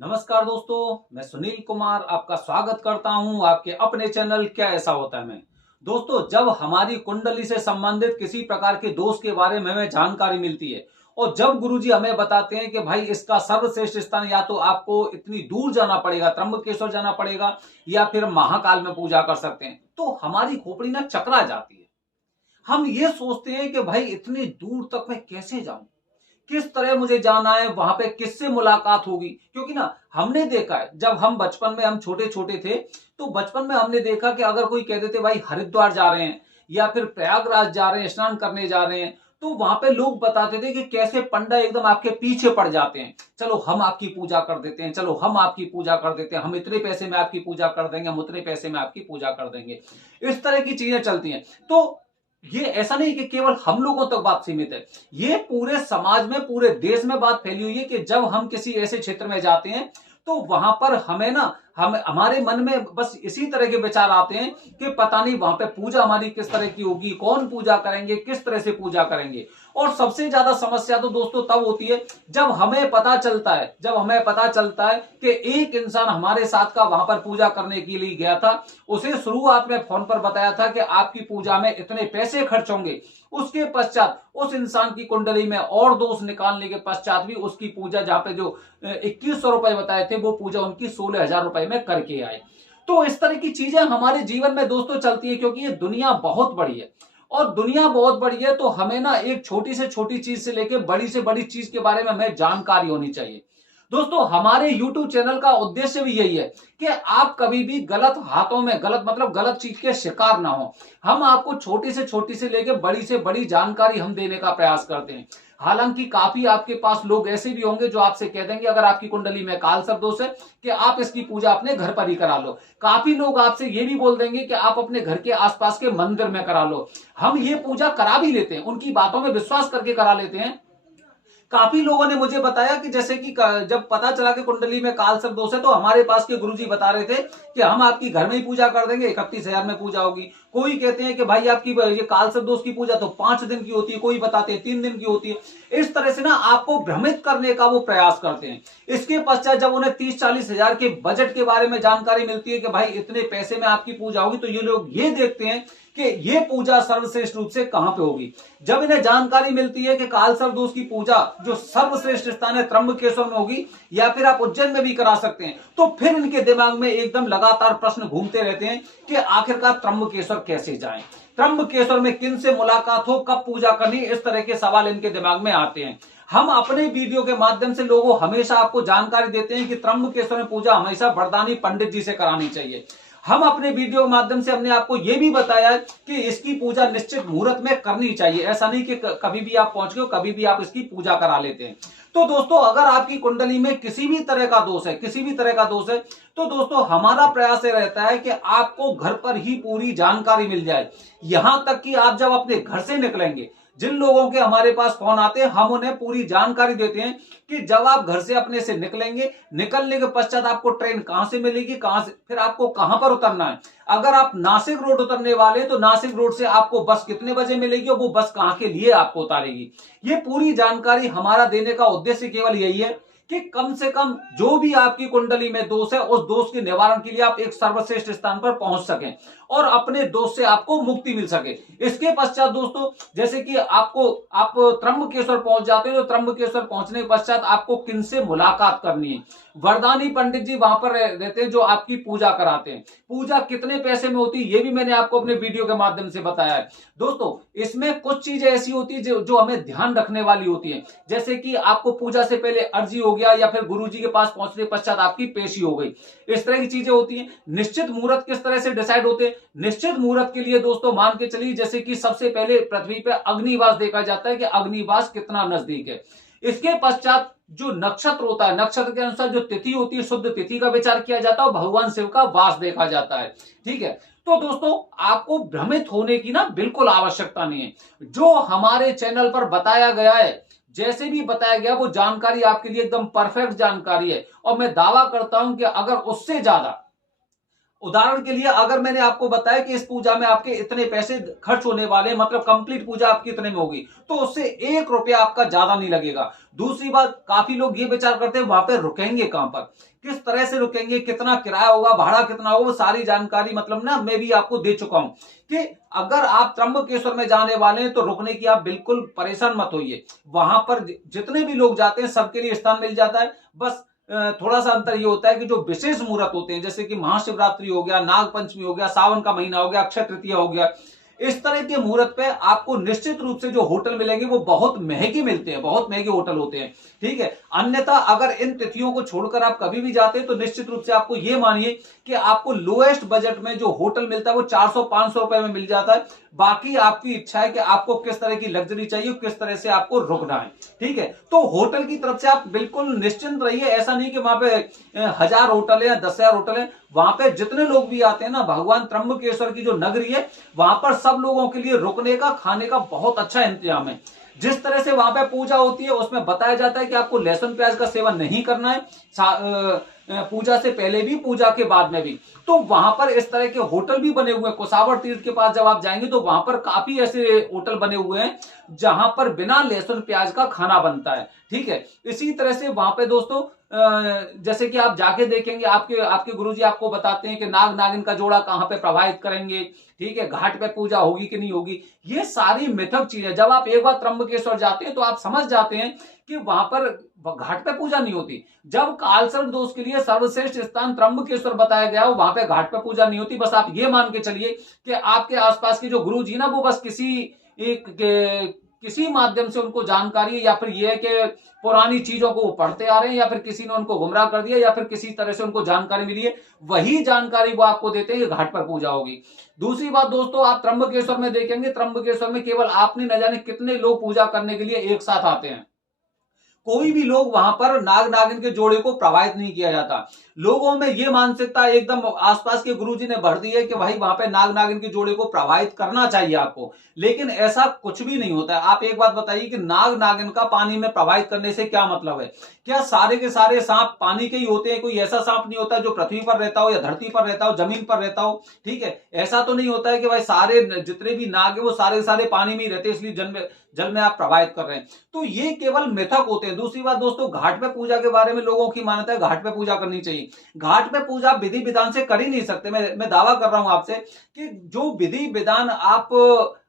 नमस्कार दोस्तों, मैं सुनील कुमार आपका स्वागत करता हूं आपके अपने चैनल क्या ऐसा होता है में। दोस्तों, जब हमारी कुंडली से संबंधित किसी प्रकार के दोष के बारे में हमें जानकारी मिलती है और जब गुरुजी हमें बताते हैं कि भाई इसका सर्वश्रेष्ठ स्थान या तो आपको इतनी दूर जाना पड़ेगा, त्र्यंबकेश्वर जाना पड़ेगा या फिर महाकाल में पूजा कर सकते हैं, तो हमारी खोपड़ी ना चकरा जाती है। हम ये सोचते हैं कि भाई इतनी दूर तक मैं कैसे जाऊं, किस तरह मुझे जाना है, वहां पे किससे मुलाकात होगी। क्योंकि ना हमने देखा है, जब हम बचपन में हम छोटे छोटे थे तो बचपन में हमने देखा कि अगर कोई कह देते भाई हरिद्वार जा रहे हैं या फिर प्रयागराज जा रहे हैं, स्नान करने जा रहे हैं, तो वहां पे लोग बताते थे कि कैसे पंडा एकदम आपके पीछे पड़ जाते हैं। चलो हम आपकी पूजा कर देते हैं, चलो हम आपकी पूजा कर देते हैं, हम इतने पैसे में आपकी पूजा कर देंगे, हम उतने पैसे में आपकी पूजा कर देंगे। इस तरह की चीजें चलती हैं। तो ये ऐसा नहीं कि केवल हम लोगों तक बात सीमित है, ये पूरे समाज में, पूरे देश में बात फैली हुई है कि जब हम किसी ऐसे क्षेत्र में जाते हैं तो वहां पर हमें ना हम हमारे मन में बस इसी तरह के विचार आते हैं कि पता नहीं वहां पे पूजा हमारी किस तरह की होगी, कौन पूजा करेंगे, किस तरह से पूजा करेंगे। और सबसे ज्यादा समस्या तो दोस्तों तब होती है जब हमें पता चलता है, कि एक इंसान हमारे साथ का वहां पर पूजा करने के लिए गया था, उसे शुरुआत में फोन पर बताया था कि आपकी पूजा में इतने पैसे खर्च होंगे। उसके पश्चात उस इंसान की कुंडली में और दोष निकालने के पश्चात भी उसकी पूजा, जहां पे जो 2100 रुपए बताए थे, वो पूजा उनकी 16,000 रुपए में करके आए। तो इस तरह की चीजें हमारे जीवन में दोस्तों चलती है, क्योंकि ये दुनिया बहुत बड़ी है और दुनिया बहुत बड़ी है, तो हमें ना एक छोटी से छोटी चीज से लेकर बड़ी से बड़ी चीज के बारे में हमें जानकारी होनी चाहिए। दोस्तों, हमारे YouTube चैनल का उद्देश्य भी यही है कि आप कभी भी गलत हाथों में, गलत मतलब गलत चीज के शिकार ना हो। हम आपको छोटी से लेकर बड़ी से बड़ी जानकारी हम देने का प्रयास करते हैं। हालांकि काफी आपके पास लोग ऐसे भी होंगे जो आपसे कह देंगे अगर आपकी कुंडली में काल सर्प दोष है कि आप इसकी पूजा अपने घर पर ही करा लो। काफी लोग आपसे ये भी बोल देंगे कि आप अपने घर के आसपास के मंदिर में करा लो। हम ये पूजा करा भी लेते हैं, उनकी बातों में विश्वास करके करा लेते हैं। काफी लोगों ने मुझे बताया कि जैसे कि जब पता चला कि कुंडली में काल सर्प दोष है, तो हमारे पास के गुरुजी बता रहे थे कि हम आपकी घर में ही पूजा कर देंगे, 31,000 में पूजा होगी। कोई कहते हैं कि भाई आपकी ये काल सर्प दोष की पूजा तो 5 दिन की होती है, कोई बताते हैं 3 दिन की होती है। इस तरह से ना आपको भ्रमित करने का वो प्रयास करते हैं। इसके पश्चात जब उन्हें 30-40 हजार के बजट के बारे में जानकारी मिलती है कि भाई इतने पैसे में आपकी पूजा होगी, तो ये लोग ये देखते हैं कि ये पूजा सर्वश्रेष्ठ रूप से कहां पे होगी। जब इन्हें जानकारी मिलती है कि काल सर्प दोष की पूजा जो सर्वश्रेष्ठ स्थान है त्र्यंबकेश्वर में होगी या फिर आप उज्जैन में भी करा सकते हैं, तो फिर इनके दिमाग में एकदम लगातार प्रश्न घूमते रहते हैं कि आखिरकार त्र्यंबकेश्वर कैसे जाएं, त्र्यंबकेश्वर में किन से मुलाकात हो, कब पूजा करनी, इस तरह के सवाल इनके दिमाग में आते हैं। हम अपने वीडियो के माध्यम से लोगों हमेशा आपको जानकारी देते हैं कि त्र्यंबकेश्वर में पूजा हमेशा वरदानी पंडित जी से करानी चाहिए। हम अपने वीडियो के माध्यम से हमने आपको यह भी बताया कि इसकी पूजा निश्चित मुहूर्त में करनी चाहिए। ऐसा नहीं कि कभी भी आप पहुंच गए, कभी भी आप इसकी पूजा करा लेते हैं। तो दोस्तों, अगर आपकी कुंडली में किसी भी तरह का दोष है, तो दोस्तों हमारा प्रयास ये रहता है कि आपको घर पर ही पूरी जानकारी मिल जाए। यहां तक कि आप जब अपने घर से निकलेंगे, जिन लोगों के हमारे पास फोन आते हैं, हम उन्हें पूरी जानकारी देते हैं कि जब आप घर से अपने से निकलेंगे, निकलने के पश्चात आपको ट्रेन कहां से मिलेगी, कहां से फिर आपको कहां पर उतरना है। अगर आप नासिक रोड उतरने वाले, तो नासिक रोड से आपको बस कितने बजे मिलेगी और वो बस कहां के लिए आपको उतारेगी। ये पूरी जानकारी हमारा देने का उद्देश्य केवल यही है कि कम से कम जो भी आपकी कुंडली में दोष है, उस दोष के निवारण के लिए आप एक सर्वश्रेष्ठ स्थान पर पहुंच सकें और अपने दोष से आपको मुक्ति मिल सके। इसके पश्चात दोस्तों, जैसे कि आप त्र्यंबकेश्वर पहुंच जाते हो, तो त्र्यंबकेश्वर पहुंचने के पश्चात आपको किनसे मुलाकात करनी है। वरदानी पंडित जी वहां पर रहते हैं जो आपकी पूजा कराते हैं। पूजा कितने पैसे में होती है ये भी मैंने आपको अपने वीडियो के माध्यम से बताया है। दोस्तों, इसमें कुछ चीजें ऐसी होती है जो हमें ध्यान रखने वाली होती है। जैसे कि आपको पूजा से पहले अर्जी हो गया या फिर गुरुजी के पास पहुंचने के पश्चात आपकी पेशी हो गई, इस तरह की चीजें होती हैं। निश्चित मुहूर्त किस तरह से डिसाइड होते हैं, निश्चित मुहूर्त के लिए दोस्तों मान के चलिए जैसे कि सबसे पहले पृथ्वी पे अग्निवास देखा जाता है कि अग्निवास कितना नजदीक है। इसके पश्चात जो नक्षत्र होता है, नक्षत्र के अनुसार जो तिथि होती है, शुद्ध तिथि का विचार किया जाता है और भगवान शिव का वास देखा जाता है। ठीक है, तो दोस्तों आपको भ्रमित होने की ना बिल्कुल आवश्यकता नहीं है। जो हमारे चैनल पर बताया गया है, जैसे भी बताया गया, वो जानकारी आपके लिए एकदम परफेक्ट जानकारी है और मैं दावा करता हूं कि अगर उससे ज्यादा उदाहरण के लिए अगर मैंने आपको बताया कि इस पूजा में आपके इतने पैसे खर्च होने वाले, मतलब कंप्लीट पूजा आपकी इतने में होगी, तो उससे 1 रुपया आपका ज्यादा नहीं लगेगा। दूसरी बात, काफी लोग ये विचार करते हैं वहां पे रुकेंगे कहां पर, किस तरह से रुकेंगे, कितना किराया होगा, भाड़ा कितना होगा, वो सारी जानकारी मतलब ना मैं भी आपको दे चुका हूं कि अगर आप त्र्यंबकेश्वर में जाने वाले हैं तो रुकने की आप बिल्कुल परेशान मत होइए। वहां पर जितने भी लोग जाते हैं सबके लिए स्थान मिल जाता है। बस थोड़ा सा अंतर ये होता है कि जो विशेष मुहूर्त होते हैं, जैसे कि महाशिवरात्रि हो गया, नाग पंचमी हो गया, सावन का महीना हो गया, अक्षय तृतीया हो गया, इस तरह के मुहूर्त पे आपको निश्चित रूप से जो होटल मिलेंगे वो बहुत महंगे मिलते हैं, बहुत महंगे होटल होते हैं, ठीक है। अन्यथा अगर इन तिथियों को छोड़कर आप कभी भी जाते हैं तो निश्चित रूप से आपको ये मानिए कि आपको लोएस्ट बजट में जो होटल मिलता है वो 400-500 रुपए में मिल जाता है। बाकी आपकी इच्छा है कि आपको किस तरह की लग्जरी चाहिए, किस तरह से आपको रुकना है, ठीक है। तो होटल की तरफ से आप बिल्कुल निश्चिंत रहिए। ऐसा नहीं कि वहां पे 1000 होटल है या 10,000 होटल है, वहां पे जितने लोग भी आते हैं ना, भगवान त्र्यंबकेश्वर की जो नगरी है वहां पर सब लोगों के लिए रुकने का, खाने का बहुत अच्छा इंतजाम है। जिस तरह से वहां पे पूजा होती है उसमें बताया जाता है कि आपको लहसुन प्याज का सेवन नहीं करना है, पूजा से पहले भी, पूजा के बाद में भी। तो वहां पर इस तरह के होटल भी बने हुए हैं। कुसावर तीर्थ के पास जब आप जाएंगे तो वहां पर काफी ऐसे होटल बने हुए हैं जहां पर बिना लहसुन प्याज का खाना बनता है, ठीक है। इसी तरह से वहां पे दोस्तों जैसे कि आप जाके देखेंगे, आपके आपके गुरुजी आपको बताते हैं कि नाग नागिन का जोड़ा कहां पे प्रवाहित करेंगे, ठीक है, घाट पे पूजा होगी कि नहीं होगी। ये सारी मिथक चीजें, जब आप एक बार त्र्यंबकेश्वर जाते हैं तो आप समझ जाते हैं कि वहां पर घाट पे पूजा नहीं होती। जब कालसर्प दोष के लिए सर्वश्रेष्ठ स्थान त्र्यंबकेश्वर बताया गया हो, वहां पे घाट पे पूजा नहीं होती। बस आप ये मान के चलिए कि आपके आसपास के जो गुरुजी ना, वो बस किसी माध्यम से उनको जानकारी है, या फिर यह है कि पुरानी चीजों को वो पढ़ते आ रहे हैं, या फिर किसी ने उनको गुमराह कर दिया, या फिर किसी तरह से उनको जानकारी मिली है, वही जानकारी वो आपको देते हैं कि घाट पर पूजा होगी। दूसरी बात दोस्तों, आप त्र्यंबकेश्वर में देखेंगे, त्र्यंबकेश्वर में केवल आपने न जाने कितने लोग पूजा करने के लिए एक साथ आते हैं। कोई भी लोग वहां पर नाग नागिन के जोड़े को प्रवाहित नहीं किया जाता। लोगों में ये मानसिकता एकदम आसपास के गुरुजी ने भर दी है कि भाई वहां पे नाग नागिन के जोड़े को प्रवाहित करना चाहिए आपको, लेकिन ऐसा कुछ भी नहीं होता है। आप एक बात बताइए कि नाग नागिन का पानी में प्रवाहित करने से क्या मतलब है? क्या सारे के सारे सांप पानी के ही होते हैं? कोई ऐसा सांप नहीं होता जो पृथ्वी पर रहता हो, या धरती पर रहता हो, जमीन पर रहता हो, ठीक है। ऐसा तो नहीं होता है कि भाई सारे जितने भी नाग है वो सारे सारे पानी में ही रहते, इसलिए जल में आप प्रवाहित कर रहे हैं। तो ये केवल मिथक होते हैं। दूसरी बात दोस्तों, घाट पे पूजा के बारे में लोगों की मान्यता है घाट पे पूजा करनी चाहिए। घाट पे पूजा विधि विधान से कर ही नहीं सकते। मैं दावा कर रहा हूं आपसे कि जो विधि विधान आप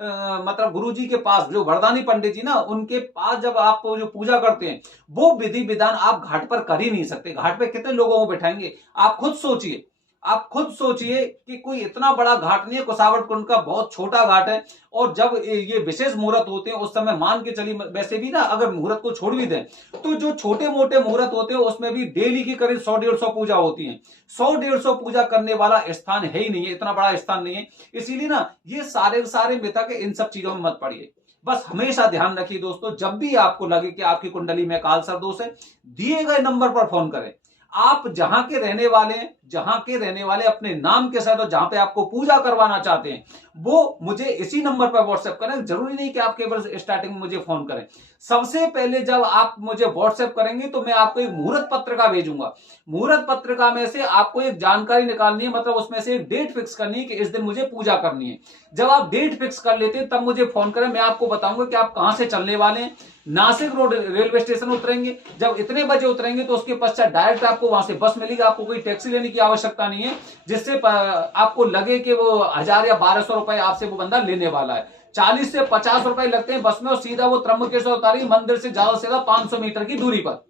मतलब गुरुजी के पास, जो वरदानी पंडित जी ना, उनके पास जब आप जो पूजा करते हैं, वो विधि विधान आप घाट पर कर ही नहीं सकते। घाट पे कितने लोगों को बैठाएंगे? आप खुद सोचिए, आप खुद सोचिए कि कोई इतना बड़ा घाट नहीं है, कुसावट कुंड का बहुत छोटा घाट है। और जब ये विशेष मुहूर्त होते हैं उस समय मान के चलिए, वैसे भी ना अगर मुहूर्त को छोड़ भी दें तो जो छोटे मोटे मुहूर्त होते हैं उसमें भी डेली की करीब 100-150 पूजा होती है। 100-150 पूजा करने वाला स्थान है ही नहीं है, इतना बड़ा स्थान नहीं है। इसीलिए ना ये सारे सारे मिथक है, इन सब चीजों में मत पड़िए। बस हमेशा ध्यान रखिए दोस्तों, जब भी आपको लगे कि आपकी कुंडली में कालसर्प दोष है, दिए गए नंबर पर फोन करें। आप जहां के रहने वाले हैं, जहां के रहने वाले अपने नाम के साथ, और जहां पे आपको पूजा करवाना चाहते हैं, वो मुझे इसी नंबर पर व्हाट्सएप करें। जरूरी नहीं कि आप केवल स्टार्टिंग में मुझे फोन करें। सबसे पहले जब आप मुझे व्हाट्सएप करेंगे तो मैं आपको एक मुहूर्त पत्रिका भेजूंगा। मुहूर्त पत्रिका में से आपको एक जानकारी निकालनी है, मतलब उसमें से एक डेट फिक्स करनी है कि इस दिन मुझे पूजा करनी है। जब आप डेट फिक्स कर लेते हैं तब मुझे फोन करें, मैं आपको बताऊंगा कि आप कहां से चलने वाले हैं। नासिक रोड रेलवे स्टेशन उतरेंगे। जब इतने बजे उतरेंगे तो उसके पश्चात डायरेक्ट आपको वहां से बस मिलेगी। आपको कोई टैक्सी लेने की आवश्यकता नहीं है जिससे आपको लगे कि वो 1000 या 1200 रुपए आपसे वो बंदा लेने वाला है। 40 से 50 रुपए लगते हैं बस में, और सीधा वो त्र्यंबकेश्वर उतारेगी मंदिर से ज्यादा से ज्यादा 500 मीटर की दूरी पर।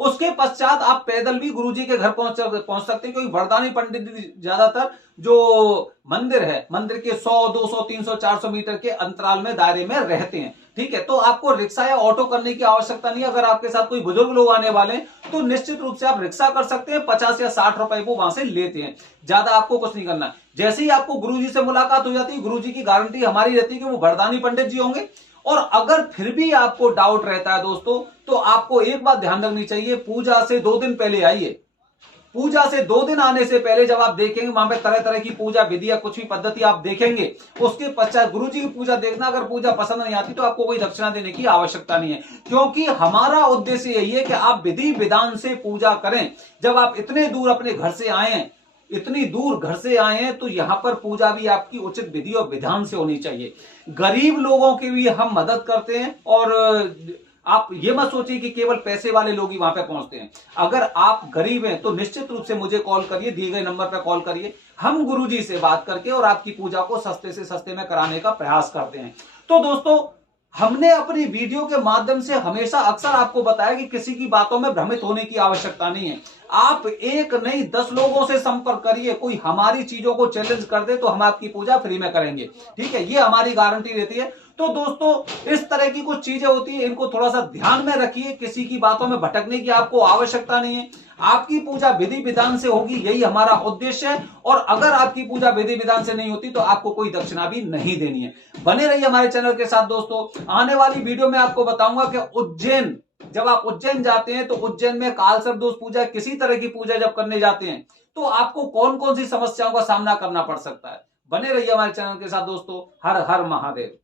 उसके पश्चात आप पैदल भी गुरुजी के घर पहुंच सकते हैं, क्योंकि वरदानी पंडित ज्यादातर जो मंदिर है, मंदिर के 100, 200, 300, 400 मीटर के अंतराल में, दायरे में रहते हैं, ठीक है। तो आपको रिक्शा या ऑटो करने की आवश्यकता नहीं है। अगर आपके साथ कोई बुजुर्ग लोग आने वाले हैं तो निश्चित रूप से आप रिक्शा कर सकते हैं। 50 या 60 रुपए वो वहां से लेते हैं, ज्यादा आपको कुछ नहीं करना। जैसे ही आपको गुरुजी से मुलाकात हो जाती है, गुरुजी की गारंटी हमारी रहती है कि वो वरदानी पंडित जी होंगे। और अगर फिर भी आपको डाउट रहता है दोस्तों, तो आपको एक बात ध्यान रखनी चाहिए, पूजा से 2 दिन पहले आइए। पूजा से 2 दिन आने से पहले जब आप देखेंगे वहां पे तरह तरह की पूजा विधि या कुछ भी पद्धति आप देखेंगे, उसके पश्चात गुरुजी की पूजा देखना। अगर पूजा पसंद नहीं आती तो आपको कोई दक्षिणा देने की आवश्यकता नहीं है, क्योंकि हमारा उद्देश्य यही है कि आप विधि विधान से पूजा करें। जब आप इतने दूर अपने घर से आए, इतनी दूर घर से आए हैं तो यहाँ पर पूजा भी आपकी उचित विधि और विधान से होनी चाहिए। गरीब लोगों की भी हम मदद करते हैं और आप ये मत सोचिए कि केवल पैसे वाले लोग ही वहां पे पहुंचते हैं। अगर आप गरीब हैं तो निश्चित रूप से मुझे कॉल करिए, दिए गए नंबर पर कॉल करिए, हम गुरुजी से बात करके और आपकी पूजा को सस्ते से सस्ते में कराने का प्रयास करते हैं। तो दोस्तों, हमने अपनी वीडियो के माध्यम से हमेशा अक्सर आपको बताया कि किसी की बातों में भ्रमित होने की आवश्यकता नहीं है। आप एक नहीं 10 लोगों से संपर्क करिए, कोई हमारी चीजों को चैलेंज कर दे तो हम आपकी पूजा फ्री में करेंगे, ठीक है, ये हमारी गारंटी रहती है। तो दोस्तों, इस तरह की कुछ चीजें होती है, इनको थोड़ा सा ध्यान में रखिए, किसी की बातों में भटकने की आपको आवश्यकता नहीं है। आपकी पूजा विधि विधान से होगी, यही हमारा उद्देश्य है। और अगर आपकी पूजा विधि विधान से नहीं होती तो आपको कोई दक्षिणा भी नहीं देनी है। बने रहिए हमारे चैनल के साथ दोस्तों। आने वाली वीडियो में आपको बताऊंगा कि उज्जैन, जब आप उज्जैन जाते हैं तो उज्जैन में कालसर्प दोष पूजा, किसी तरह की पूजा जब करने जाते हैं तो आपको कौन कौन सी समस्याओं का सामना करना पड़ सकता है। बने रहिए हमारे चैनल के साथ दोस्तों। हर हर महादेव।